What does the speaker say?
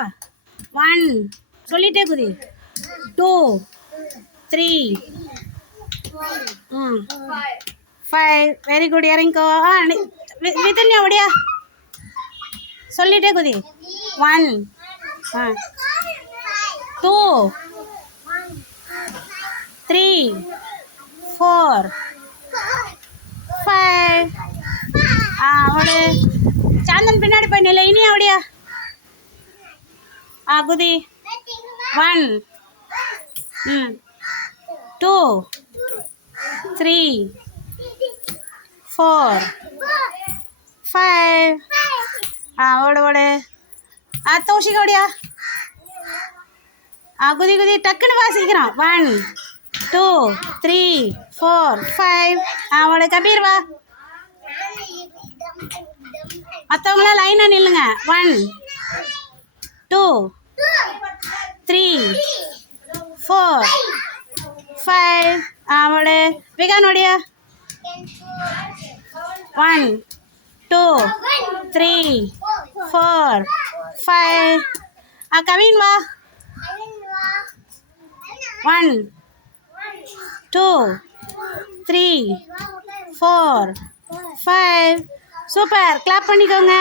பாப்பா. 1 சொல்லிட்டே குதி. 2 3 5 வெரி குட். இறங்கிக்கோ. விதன்யா ஓடியா சொல்லிட்டே குதி. 1 2 3 4 5 ஓடு. சாந்தன் பின்னாடி போய் நில்ல. இனியா ஓடியா குதி. 1 2 3 4 5 ஓடு ஓடு. தோஷிகா ஓடியா குதி குதி. டக்குன்னு வாசிக்கிறான். 1 2 3 4 5 ஓடு. கபீர் வா. மற்றவங்களாம் லைனாக நில்லுங்க. 1 2 3 4 5 ஓடு. விகான் ஓடியா 1 2 3 4 5 கவின் வா. 1 2 3 4 5 சூப்பர். கிளாப் பண்ணிக்கோங்க.